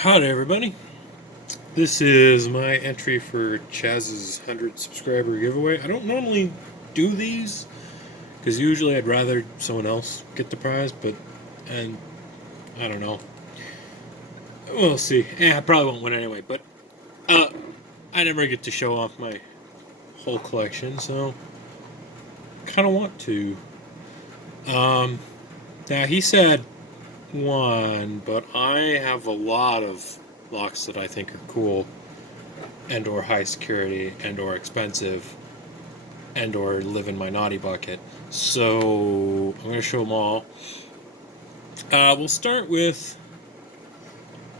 Hi there, everybody. This is my entry for Chaz's 100 subscriber giveaway. I don't normally do these because usually I'd rather someone else get the prize, and I don't know. We'll see. I probably won't win anyway, but uh, I never get to show off my whole collection, so kind of want to. Um, Now he said one, but I have a lot of locks that I think are cool and or high security and or expensive and or live in my naughty bucket. So I'm going to show them all. We'll start with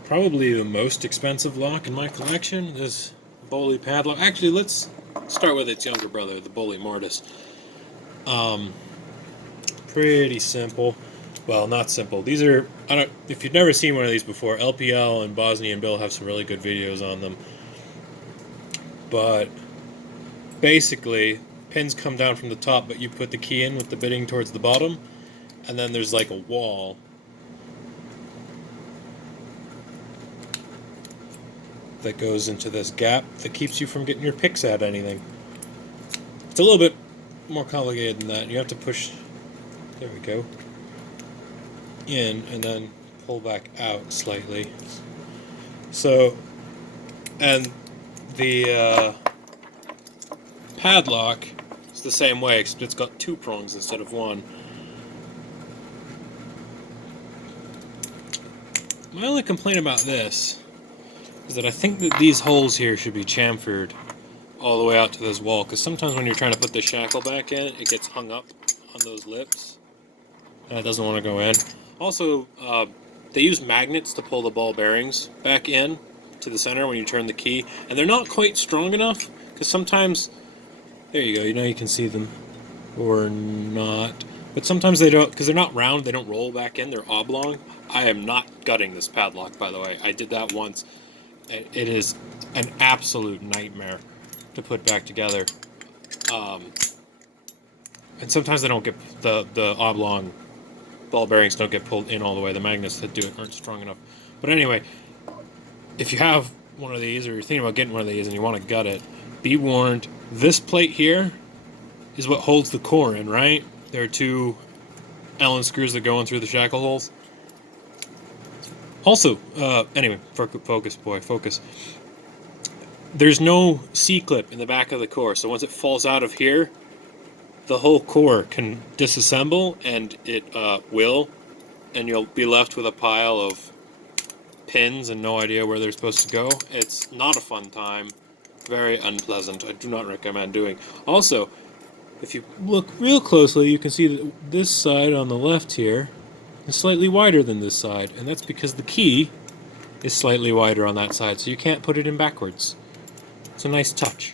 probably the most expensive lock in my collection, this Bully padlock. Actually, let's start with its younger brother, the Bully Mortis. Um, Pretty simple. Well, not simple. These are, I don't, if you've never seen one of these before, LPL and Bosnian Bill have some really good videos on them. But basically, pins come down from the top, but you put the key in with the bitting towards the bottom, and then there's like a wall that goes into this gap that keeps you from getting your picks at anything. It's a little bit more complicated than that. You have to push, there we go, in and then pull back out slightly. So, and the padlock is the same way, except it's got two prongs instead of one. My only complaint about this is that I think that these holes here should be chamfered all the way out to this wall, because sometimes when you're trying to put the shackle back in, it gets hung up on those lips, and it doesn't want to go in. Also, they use magnets to pull the ball bearings back in to the center when you turn the key, and they're not quite strong enough, because sometimes, there you go, you can see them, or not, but sometimes they don't, because they're not round, they don't roll back in, they're oblong. I am not gutting this padlock, by the way. I did that once. It is an absolute nightmare to put back together. And sometimes they don't get, the oblong ball bearings don't get pulled in all the way. The magnets that do it aren't strong enough. But anyway, if you have one of these, or you're thinking about getting one of these and you want to gut it, be warned, this plate here is what holds the core in, right? There are two Allen screws that go in through the shackle holes. Also, anyway, focus, boy, focus. There's no C-clip in the back of the core, so once it falls out of here, the whole core can disassemble, and it will, and you'll be left with a pile of pins and no idea where they're supposed to go. It's not a fun time, very unpleasant. I do not recommend doing. Also, if you look real closely, you can see that this side on the left here is slightly wider than this side, and that's because the key is slightly wider on that side, so you can't put it in backwards. It's a nice touch.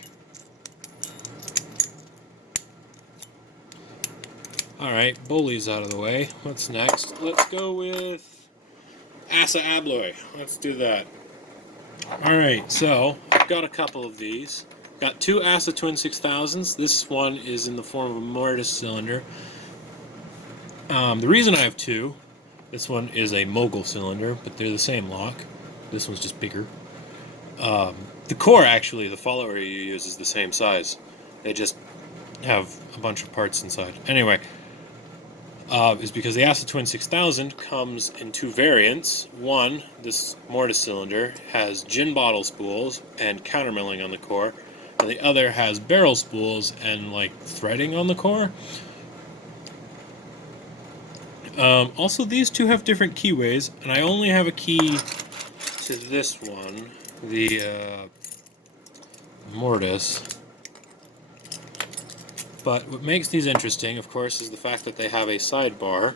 Alright, Bully's out of the way. What's next? Let's go with Asa Abloy. Let's do that. Alright, so I've got a couple of these. Got two Asa Twin 6000s. This one is in the form of a mortise cylinder. The reason I have two, this one is a mogul cylinder, but they're the same lock. This one's just bigger. The core, actually, the follower you use is the same size. They just have a bunch of parts inside. Anyway, is because the Asa Twin 6000 comes in two variants. One, this mortise cylinder, has gin bottle spools and countermilling on the core, and the other has barrel spools and like threading on the core. Also, these two have different keyways, and I only have a key to this one, the mortise. But what makes these interesting, of course, is the fact that they have a sidebar.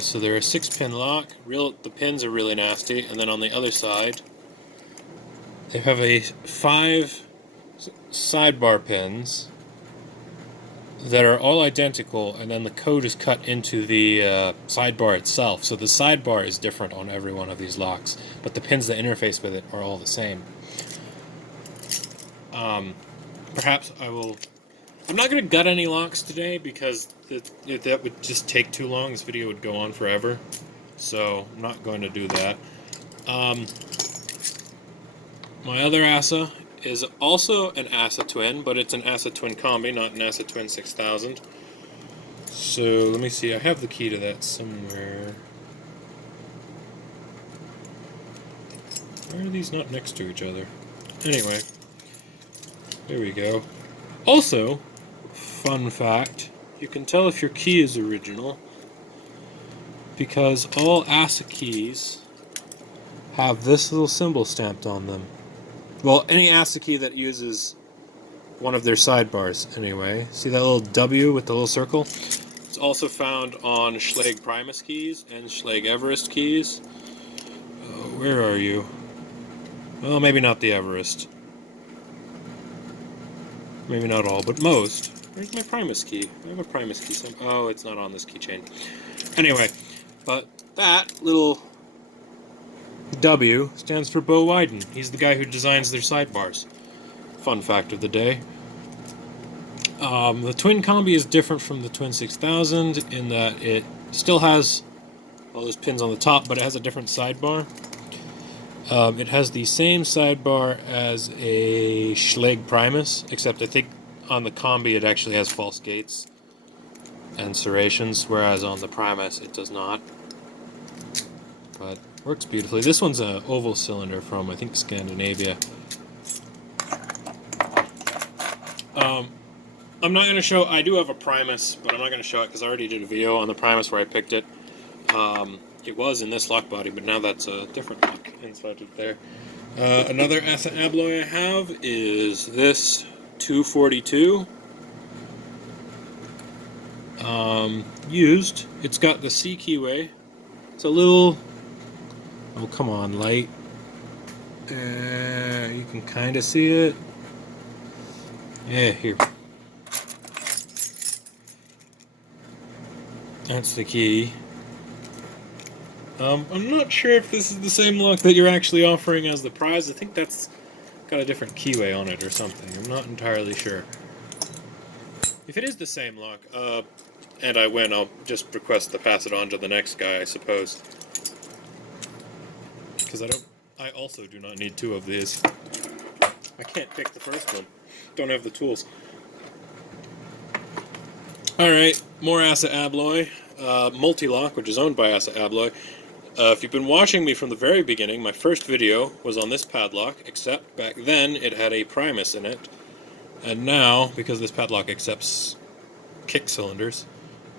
So they're a 6-pin lock. The pins are really nasty, and then on the other side, they have 5 sidebar pins that are all identical, and then the code is cut into the sidebar itself. So the sidebar is different on every one of these locks, but the pins that interface with it are all the same. Perhaps I will... I'm not going to gut any locks today because that would just take too long. This video would go on forever. so I'm not going to do that. My other ASA is also an ASA twin, but it's an ASA twin combi, not an ASA twin 6000. So let me see, I have the key to that somewhere. Why are these not next to each other? Anyway, there we go. Also, fun fact, you can tell if your key is original because all ASA keys have this little symbol stamped on them. Well, any ASA key that uses one of their sidebars, anyway. See that little W with the little circle? It's also found on Schlage Primus keys and Schlage Everest keys. Oh, where are you? Well, maybe not the Everest. Maybe not all, but most. Where's my Primus key? I have a Primus key. Oh, it's not on this keychain. Anyway, but that little W stands for Bo Wyden. He's the guy who designs their sidebars. Fun fact of the day. The Twin Combi is different from the Twin 6000 in that it still has all those pins on the top, but it has a different sidebar. It has the same sidebar as a Schlage Primus, except I think on the Combi it actually has false gates and serrations, whereas on the Primus it does not. But works beautifully. This one's an oval cylinder from, I think, Scandinavia. I'm not going to show, I do have a Primus, but I'm not going to show it because I already did a video on the Primus where I picked it. It was in this lock body, but now that's a different lock inside of there. Another ASA alloy I have is this 242. Used. It's got the C keyway. It's a little... Oh, come on, light. You can kind of see it. Yeah, here. That's the key. I'm not sure if this is the same lock that you're actually offering as the prize. I think that's got a different keyway on it or something. I'm not entirely sure. If it is the same lock, and I win, I'll just request to pass it on to the next guy, I suppose. Because I also do not need two of these. I can't pick the first one. Don't have the tools. Alright, more ASA Abloy. Multi-lock, which is owned by ASA Abloy. If you've been watching me from the very beginning, my first video was on this padlock, except back then it had a Primus in it. And now, because this padlock accepts kick cylinders,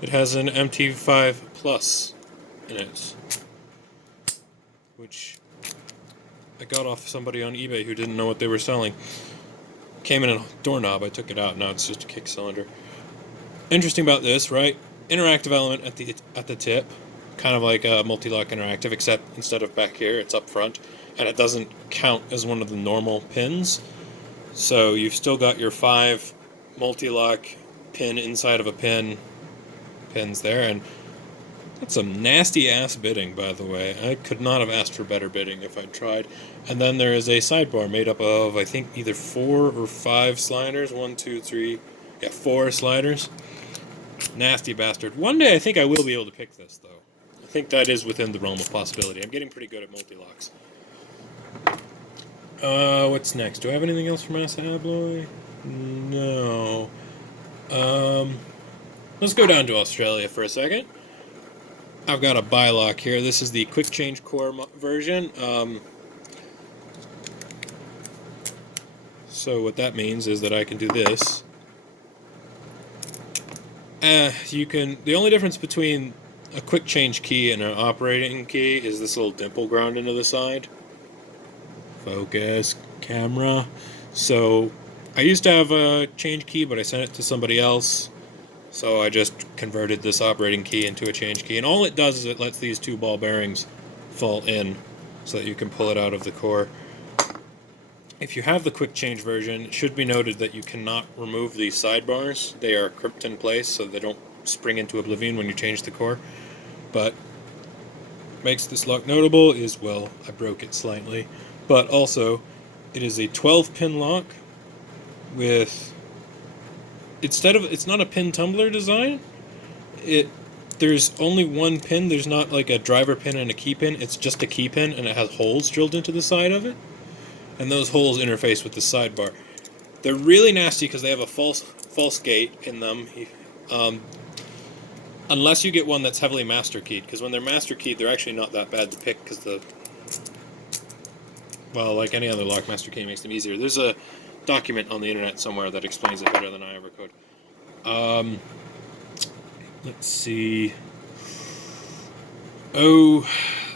it has an MT5 Plus in it. Which I got off somebody on eBay who didn't know what they were selling. Came in a doorknob, I took it out, now it's just a kick cylinder. Interesting about this, right? Interactive element at the tip, kind of like a multi-lock interactive, except instead of back here, it's up front, and it doesn't count as one of the normal pins. So you've still got your 5 multi-lock pin inside of a pin pins there, and that's some nasty ass bitting, by the way. I could not have asked for better bitting if I'd tried. And then there is a sidebar made up of, I think, either 4 or 5 sliders. 1, 2, 3, yeah, 4 sliders. Nasty bastard. One day I think I will be able to pick this, though. I think that is within the realm of possibility. I'm getting pretty good at multi-locks. What's next? Do I have anything else from ASA Abloy? No. Let's go down to Australia for a second. I've got a bilock here. This is the quick change core version. So what that means is that I can do this. The only difference between a quick change key and an operating key is this little dimple ground into the side. Focus, camera. So I used to have a change key, but I sent it to somebody else. So I just converted this operating key into a change key. And all it does is it lets these 2 ball bearings fall in so that you can pull it out of the core. If you have the quick change version, it should be noted that you cannot remove these sidebars. They are crimped in place so they don't spring into oblivion when you change the core. But makes this lock notable is, well, I broke it slightly. But also, it is a 12-pin lock with... it's not a pin tumbler design. It there's only one pin. There's not like a driver pin and a key pin. It's just a key pin, and it has holes drilled into the side of it. And those holes interface with the sidebar. They're really nasty because they have a false gate in them. Unless you get one that's heavily master keyed, because when they're master keyed, they're actually not that bad to pick because well, like any other lock, master key makes them easier. There's a document on the internet somewhere that explains it better than I ever could. Let's see. Oh,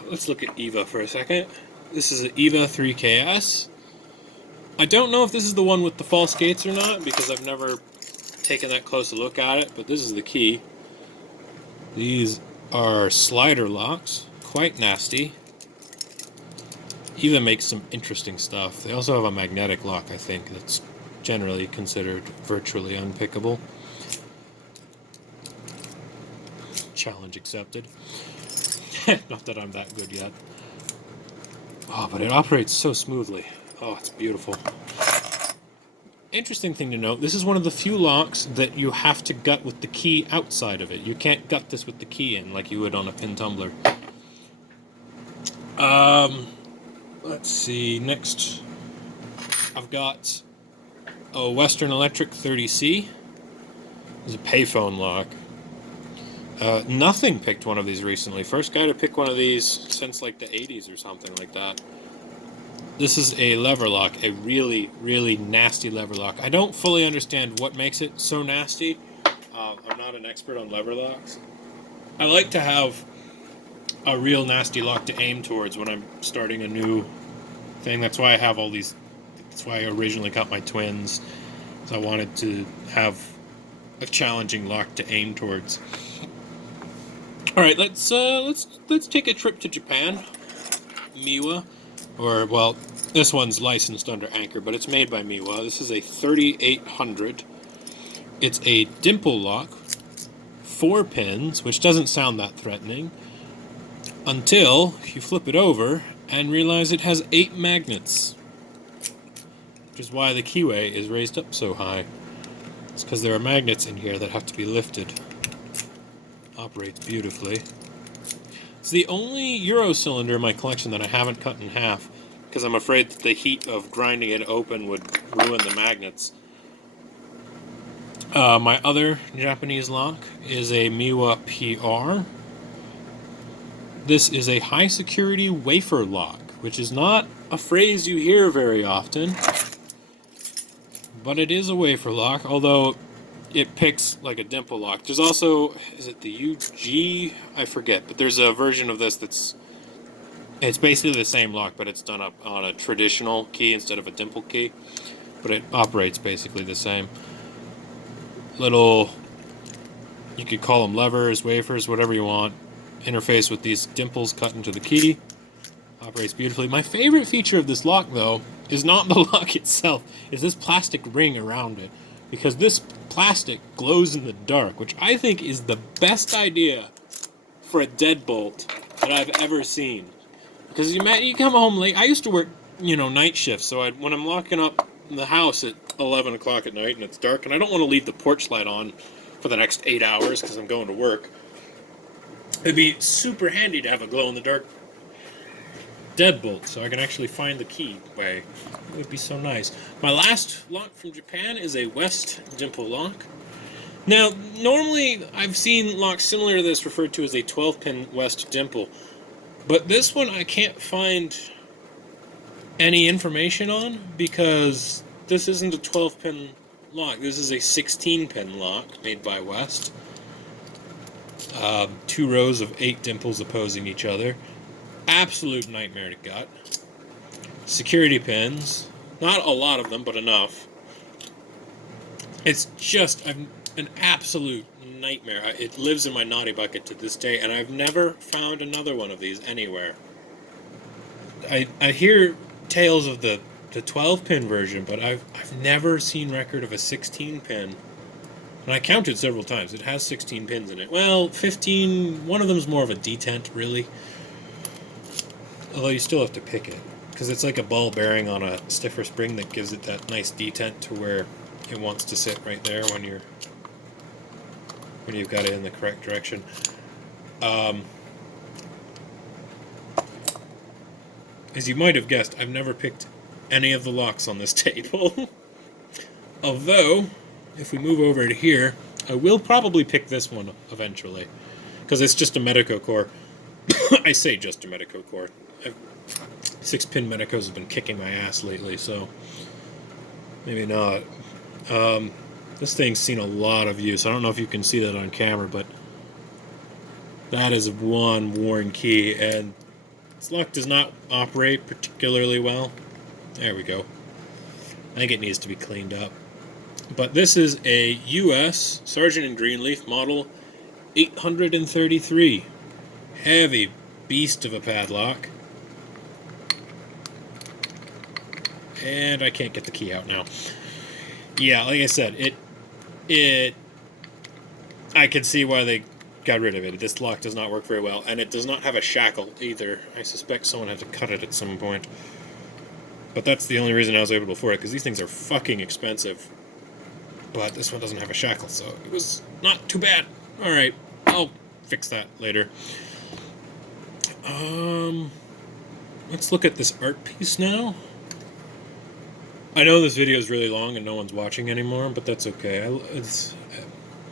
let's look at EVA for a second. This is an EVA 3KS. I don't know if this is the one with the false gates or not, because I've never taken that close a look at it, but this is the key. These are slider locks, quite nasty. EVA makes some interesting stuff. They also have a magnetic lock, I think, that's generally considered virtually unpickable. Challenge accepted. Not that I'm that good yet. Oh, but it operates so smoothly. Oh, it's beautiful. Interesting thing to note, this is one of the few locks that you have to gut with the key outside of it. You can't gut this with the key in like you would on a pin tumbler. Let's see, next I've got a Western Electric 30C. It's a payphone lock. Nothing picked one of these recently. First guy to pick one of these since like the 80s or something like that. This is a lever lock, a really, really nasty lever lock. I don't fully understand what makes it so nasty. I'm not an expert on lever locks. I like to have a real nasty lock to aim towards when I'm starting a new thing. That's why I have all these. That's why I originally got my twins. So I wanted to have a challenging lock to aim towards. All right, let's take a trip to Japan. Miwa, or well, this one's licensed under Anchor, but it's made by Miwa. This is a 3800. It's a dimple lock, 4 pins, which doesn't sound that threatening, until you flip it over and realize it has 8 magnets, which is why the keyway is raised up so high. It's because there are magnets in here that have to be lifted. Operates beautifully. It's the only Euro cylinder in my collection that I haven't cut in half, because I'm afraid that the heat of grinding it open would ruin the magnets. My other Japanese lock is a Miwa PR. This is a high security wafer lock, which is not a phrase you hear very often, but it is a wafer lock, although it picks like a dimple lock. There's also, is it the UG? I forget, but there's a version of this it's basically the same lock, but it's done up on a traditional key instead of a dimple key, but it operates basically the same. Little, you could call them levers, wafers, whatever you want. Interface with these dimples cut into the key. Operates beautifully. My favorite feature of this lock, though, is not the lock itself, is this plastic ring around it. Because this plastic glows in the dark, which I think is the best idea for a deadbolt that I've ever seen. Because you come home late. I used to work, night shifts, so when I'm locking up the house at 11 o'clock at night and it's dark, and I don't want to leave the porch light on for the next 8 hours because I'm going to work, it'd be super handy to have a glow-in-the-dark deadbolt so I can actually find the key way. It would be so nice. My last lock from Japan is a West dimple lock. Now, normally I've seen locks similar to this referred to as a 12-pin West dimple, but this one I can't find any information on because this isn't a 12-pin lock. This is a 16-pin lock made by West. 2 rows of 8 dimples opposing each other. Absolute nightmare to gut. Security pins. Not a lot of them, but enough. It's just an absolute nightmare. It lives in my naughty bucket to this day, and I've never found another one of these anywhere. I hear tales of the 12-pin version, but I've never seen record of a 16-pin. And I counted several times. It has 16 pins in it. Well, 15, one of them is more of a detent, really. Although you still have to pick it. Because it's like a ball bearing on a stiffer spring that gives it that nice detent to where it wants to sit right there when you've got it in the correct direction. Um, as you might have guessed, I've never picked any of the locks on this table. Although, if we move over to here, I will probably pick this one eventually, because it's just a Medico core. I say just a Medico core. 6-pin Medicos have been kicking my ass lately, so maybe not. This thing's seen a lot of use. I don't know if you can see that on camera, but that is one worn key, and this lock does not operate particularly well. There we go. I think it needs to be cleaned up. But this is a US Sargent & Greenleaf model 833. Heavy beast of a padlock. And I can't get the key out now. Yeah, like I said, I can see why they got rid of it. This lock does not work very well, and it does not have a shackle either. I suspect someone had to cut it at some point. But that's the only reason I was able to afford it, because these things are fucking expensive. But this one doesn't have a shackle, so it was not too bad. Alright, I'll fix that later. Let's look at this art piece now. I know this video is really long and no one's watching anymore, but that's okay.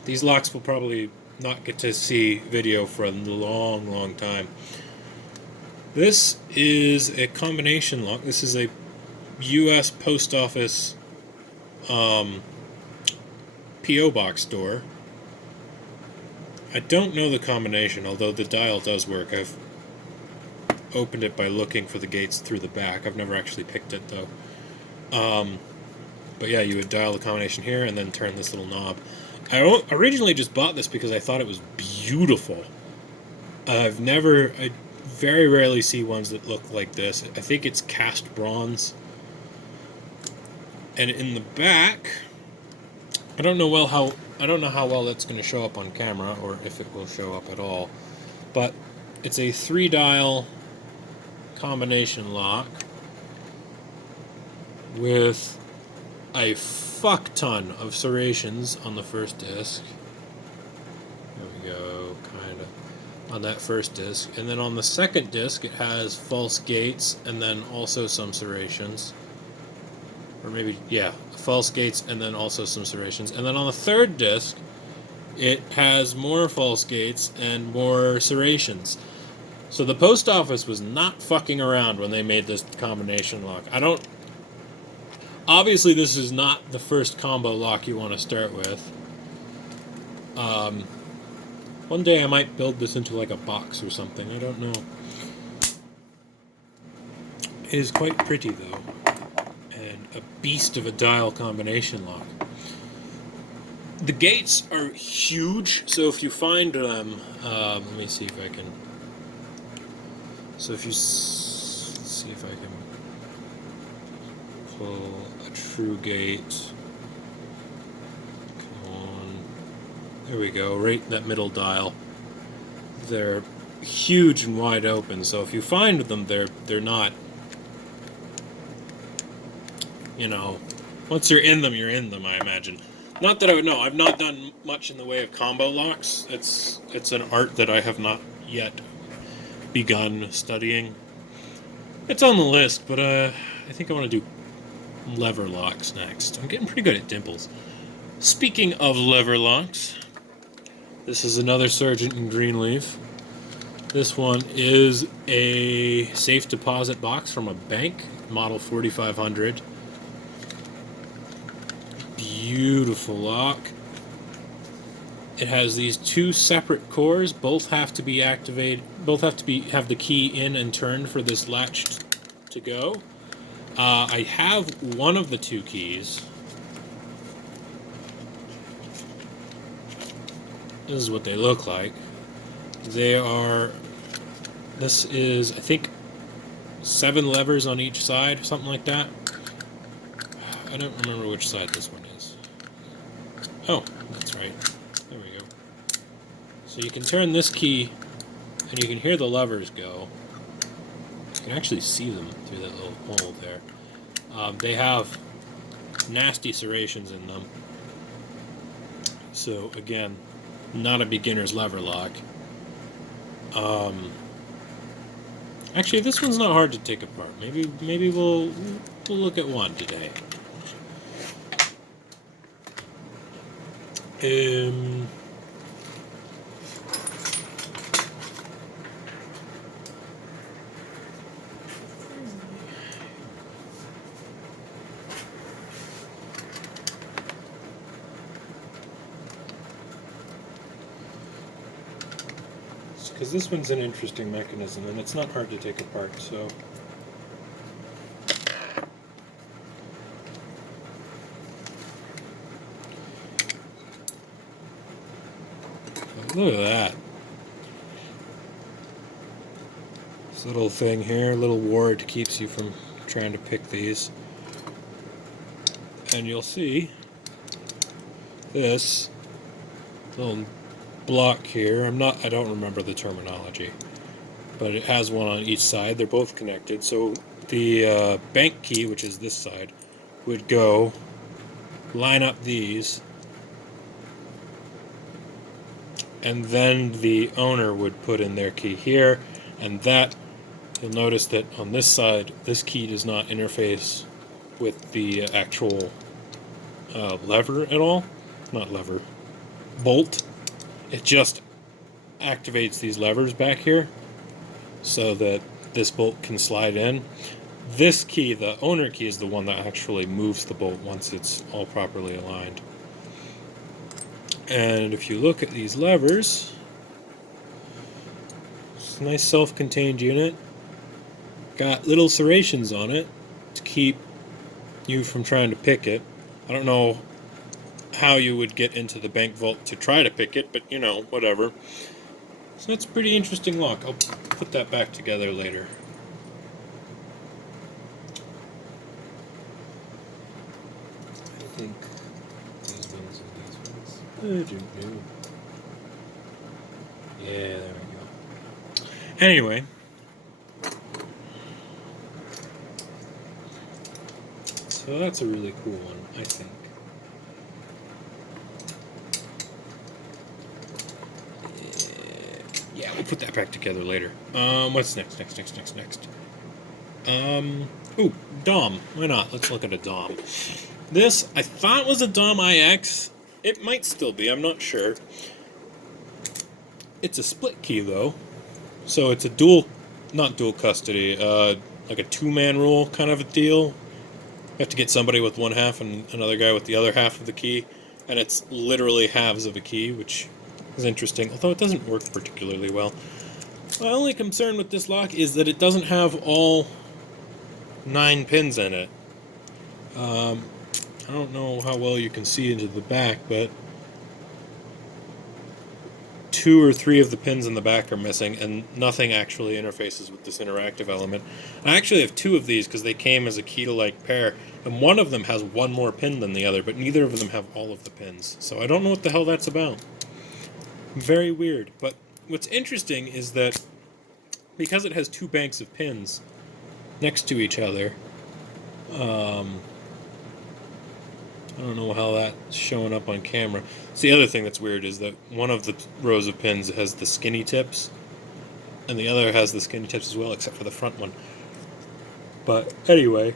These locks will probably not get to see video for a long, long time. This is a combination lock. This is a U.S. Post Office P.O. Box door. I don't know the combination, although the dial does work. I've opened it by looking for the gates through the back. I've never actually picked it, though. But yeah, you would dial the combination here and then turn this little knob. I originally just bought this because I thought it was beautiful. I very rarely see ones that look like this. I think it's cast bronze. And in the back, I don't know how well that's going to show up on camera, or if it will show up at all. But it's a 3-dial combination lock with a fuck ton of serrations on the first disc. There we go, kind of, on that first disc. And then on the second disc, it has false gates and then also some serrations. Or maybe, yeah, false gates and then also some serrations. And then on the third disc, it has more false gates and more serrations. So the post office was not fucking around when they made this combination lock. Obviously, this is not the first combo lock you want to start with. One day I might build this into like a box or something. I don't know. It is quite pretty, though. And a beast of a dial combination lock. The gates are huge, so if you find them... let me see if I can... So if you... Let's see if I can pull a true gate. Come on. There we go, right in that middle dial. They're huge and wide open, so if you find them, they're not... You know, once you're in them, I imagine. Not that I would know. I've not done much in the way of combo locks. It's an art that I have not yet begun studying. It's on the list, but I think I want to do lever locks next. I'm getting pretty good at dimples. Speaking of lever locks, this is another Sargent & Greenleaf. This one is a safe deposit box from a bank, model 4500. Beautiful lock. It has these two separate cores. Both have to be activated. Both have to have the key in and turned for this latch to go. I have one of the two keys. This is what they look like. This is, I think, 7 levers on each side, something like that. I don't remember which side this one is. Oh, that's right. There we go. So you can turn this key, and you can hear the levers go. You can actually see them through that little hole there. They have nasty serrations in them. So again, not a beginner's lever lock. Actually, this one's not hard to take apart. Maybe we'll look at one today. Because this one's an interesting mechanism, and it's not hard to take apart, so... Look at that. This little thing here, little ward keeps you from trying to pick these. And you'll see this little block here. I don't remember the terminology, but it has one on each side. They're both connected. So the bank key, which is this side, would go line up these, and then the owner would put in their key here, and that, you'll notice that on this side, this key does not interface with the actual lever at all. Not lever, bolt. It just activates these levers back here so that this bolt can slide in. This key, the owner key, is the one that actually moves the bolt once it's all properly aligned. And if you look at these levers, it's a nice self-contained unit. Got little serrations on it to keep you from trying to pick it. I don't know how you would get into the bank vault to try to pick it, but you know, whatever. So that's a pretty interesting lock. I'll put that back together later. I think these ones and these ones. Yeah, there we go. Anyway. So that's a really cool one, I think. Yeah, we'll put that back together later. What's next? Ooh, Dom. Why not? Let's look at a Dom. This, I thought was a Dom IX. It might still be, I'm not sure. It's a split key, though. So it's a not dual custody, like a two-man rule kind of a deal. You have to get somebody with one half and another guy with the other half of the key. And it's literally halves of a key, which is interesting, although it doesn't work particularly well. My only concern with this lock is that it doesn't have all 9 pins in it. I don't know how well you can see into the back, but 2 or 3 of the pins in the back are missing, and nothing actually interfaces with this interactive element. I actually have 2 of these because they came as a key-to-like pair, and one of them has 1 more pin than the other, but neither of them have all of the pins. So I don't know what the hell that's about. Very weird. But what's interesting is that because it has 2 banks of pins next to each other, I don't know how that's showing up on camera. So the other thing that's weird is that one of the rows of pins has the skinny tips, and the other has the skinny tips as well, except for the front one. But anyway,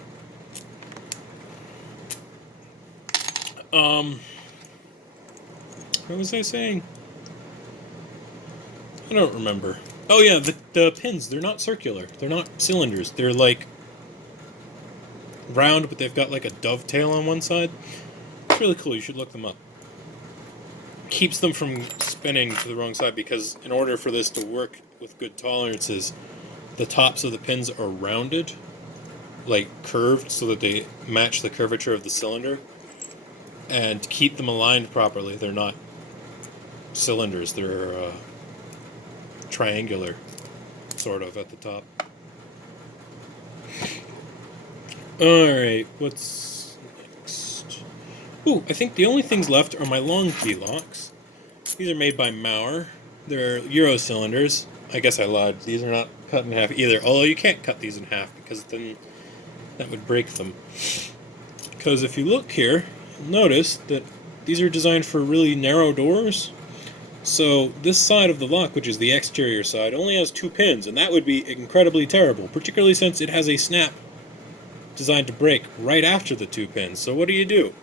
what was I saying? I don't remember. Oh yeah, the pins, they're not circular. They're not cylinders. They're like round, but they've got like a dovetail on one side. It's really cool. You should look them up. Keeps them from spinning to the wrong side, because in order for this to work with good tolerances, the tops of the pins are rounded, like curved, so that they match the curvature of the cylinder. And to keep them aligned properly, they're not cylinders. They're triangular, sort of, at the top. Alright, what's next? Ooh, I think the only things left are my long key locks. These are made by Mauer. They're Euro cylinders. I guess I lied. These are not cut in half either, although you can't cut these in half, because then that would break them. Because if you look here, you'll notice that these are designed for really narrow doors, So this side of the lock, which is the exterior side, only has 2 pins, and that would be incredibly terrible, particularly since it has a snap designed to break right after the 2 pins. So what do?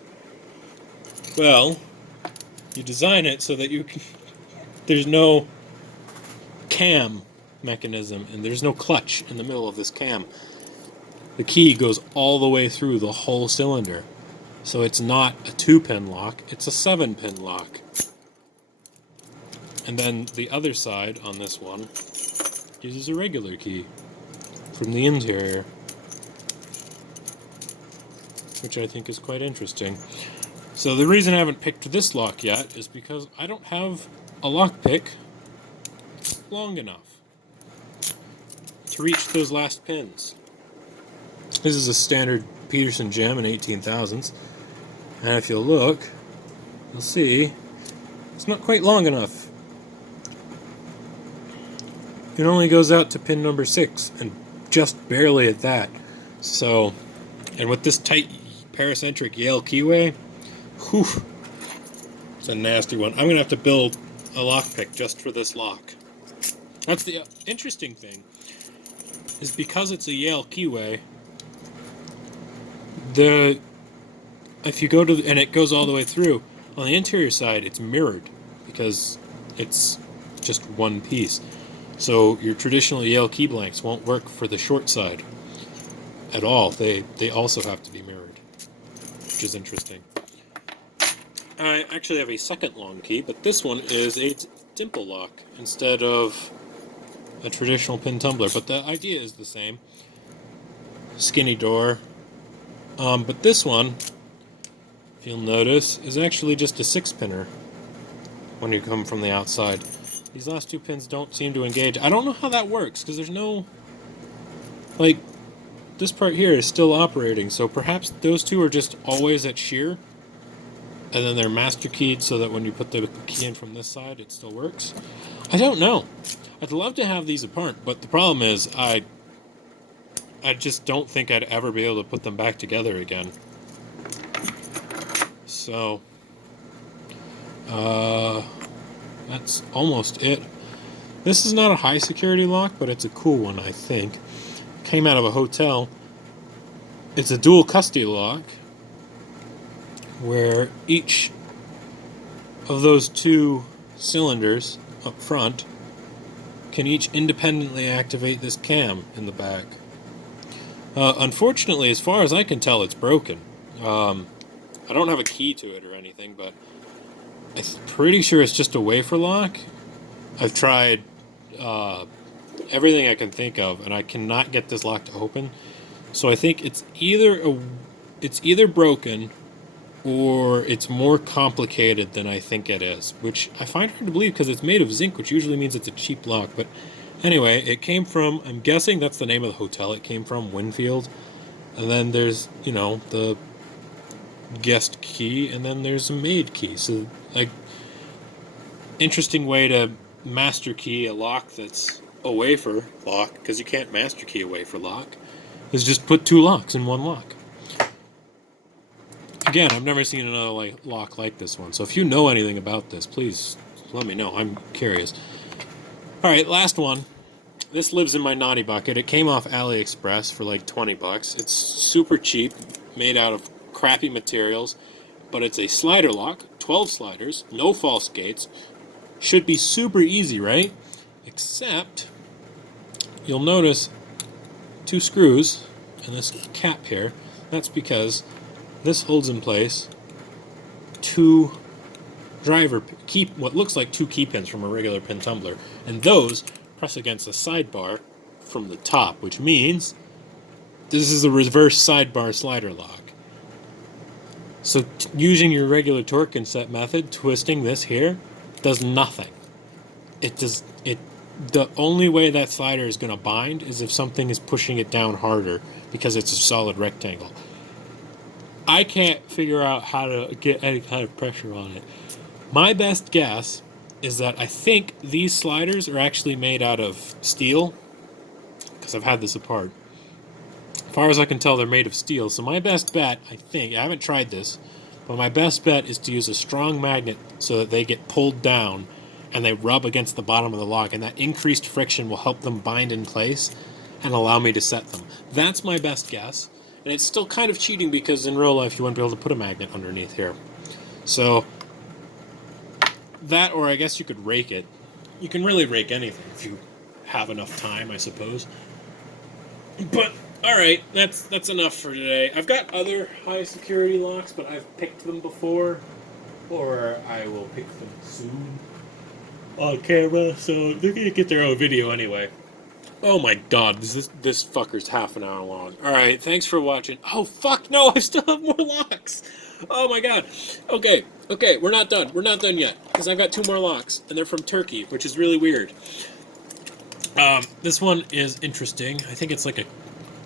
Well, you design it so that there's no cam mechanism, and there's no clutch in the middle of this cam. The key goes all the way through the whole cylinder. So it's not a 2-pin lock, it's a 7-pin lock. And then the other side on this one uses a regular key from the interior, which I think is quite interesting. So the reason I haven't picked this lock yet is because I don't have a lock pick long enough to reach those last pins. This is a standard Peterson gem in 18,000s, and if you'll look, you'll see it's not quite long enough. It only goes out to pin number 6, and just barely at that. So, and with this tight paracentric Yale keyway, whew, it's a nasty one. I'm going to have to build a lockpick just for this lock. That's the interesting thing, is because it's a Yale keyway, if you go to, and it goes all the way through, on the interior side it's mirrored because it's just one piece. So your traditional Yale key blanks won't work for the short side at all. They also have to be mirrored, which is interesting. I actually have a second long key, but this one is a dimple lock instead of a traditional pin tumbler, but the idea is the same. Skinny door. But this one, if you'll notice, is actually just a 6-pinner when you come from the outside. These last 2 pins don't seem to engage. I don't know how that works, because there's no, like, this part here is still operating, so perhaps those 2 are just always at shear, and then they're master keyed so that when you put the key in from this side, it still works. I don't know. I'd love to have these apart, but the problem is I just don't think I'd ever be able to put them back together again. So, that's almost it. This is not a high security lock, but it's a cool one, I think. Came out of a hotel. It's a dual custody lock, where each of those 2 cylinders up front can each independently activate this cam in the back. Unfortunately, as far as I can tell, it's broken. I don't have a key to it or anything, but I'm pretty sure it's just a wafer lock. I've tried everything I can think of, and I cannot get this lock to open. So I think it's either broken or it's more complicated than I think it is, which I find hard to believe because it's made of zinc, which usually means it's a cheap lock. But anyway, it came from, I'm guessing that's the name of the hotel it came from, Winfield. And then there's, the guest key, and then there's a maid key. So, like, interesting way to master key a lock that's a wafer lock, because you can't master key a wafer lock, is just put 2 locks in one lock. Again, I've never seen another lock like this one, so if you know anything about this, please let me know. I'm curious. Alright, last one. This lives in my naughty bucket. It came off AliExpress for like $20. It's super cheap, made out of crappy materials, but it's a slider lock, 12 sliders, no false gates. Should be super easy, right? Except, you'll notice 2 screws and this cap here. That's because this holds in place 2 what looks like 2 key pins from a regular pin tumbler, and those press against the sidebar from the top, which means this is a reverse sidebar slider lock. So using your regular torque and set method, twisting this here does nothing. The only way that slider is going to bind is if something is pushing it down harder, because it's a solid rectangle. I can't figure out how to get any kind of pressure on it. My best guess is that I think these sliders are actually made out of steel, because I've had this apart. As far as I can tell, they're made of steel. So my best bet, I haven't tried this, but my best bet is to use a strong magnet so that they get pulled down and they rub against the bottom of the lock, and that increased friction will help them bind in place and allow me to set them. That's my best guess, and it's still kind of cheating because in real life you wouldn't be able to put a magnet underneath here. So that, or I guess you could rake it. You can really rake anything if you have enough time, I suppose. But alright, that's enough for today. I've got other high security locks, but I've picked them before, or I will pick them soon on camera, so they're gonna get their own video anyway. Oh my god, this fucker's half an hour long. Alright, thanks for watching. Oh fuck, no, I still have more locks! Oh my god. Okay, we're not done. We're not done yet, because I've got 2 more locks, and they're from Turkey, which is really weird. This one is interesting. I think it's like a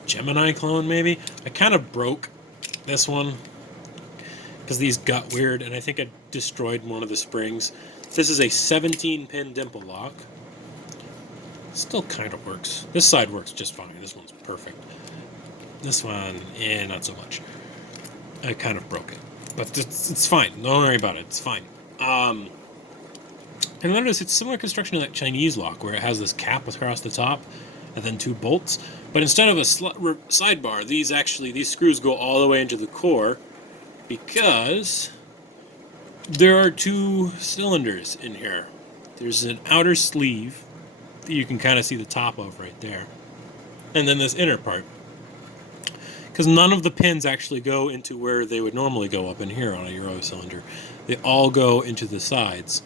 Gemini clone, maybe. I kind of broke this one, because these got weird, and I think I destroyed one of the springs. This is a 17-pin dimple lock. Still kind of works. This side works just fine. This one's perfect. This one, not so much. I kind of broke it. But it's fine. Don't worry about it. It's fine. And notice it's similar construction to that Chinese lock, where it has this cap across the top, and then 2 bolts. But instead of a sidebar, these screws go all the way into the core, because there are 2 cylinders in here. There's an outer sleeve that you can kind of see the top of right there, and then this inner part. Because none of the pins actually go into where they would normally go up in here on a Euro cylinder. They all go into the sides.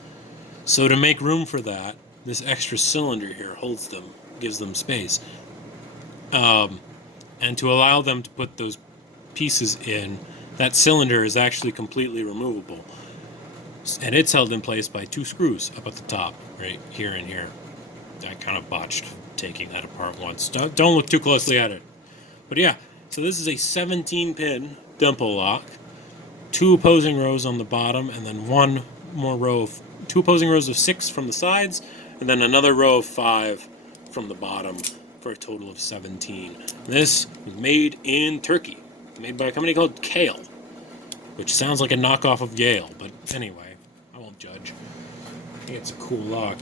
So to make room for that, this extra cylinder here holds them, gives them space. And to allow them to put those pieces in, that cylinder is actually completely removable. And it's held in place by 2 screws up at the top, right here and here. I kind of botched taking that apart once. Don't look too closely at it. But yeah. So this is a 17-pin dimple lock, 2 opposing rows on the bottom, and then 1 more row of 2 opposing rows of 6 from the sides, and then another row of 5 from the bottom, for a total of 17. This was made in Turkey, made by a company called Kale, which sounds like a knockoff of Yale, but anyway, I won't judge. I think it's a cool lock.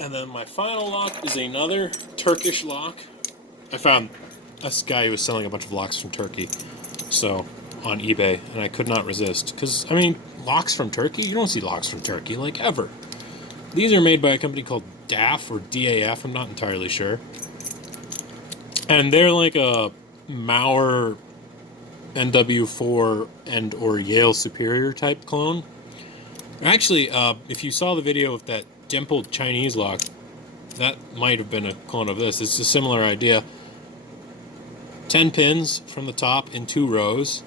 And then my final lock is another Turkish lock. I found this guy who was selling a bunch of locks from Turkey, so on eBay, and I could not resist. Because, I mean, locks from Turkey? You don't see locks from Turkey, like, ever. These are made by a company called DAF, or DAF, I'm not entirely sure. And they're like a Mauer NW4 and or Yale Superior type clone. Actually, if you saw the video of that dimpled Chinese lock, that might have been a clone of this. It's a similar idea. 10 pins from the top in 2 rows,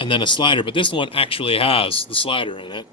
and then a slider. But this one actually has the slider in it.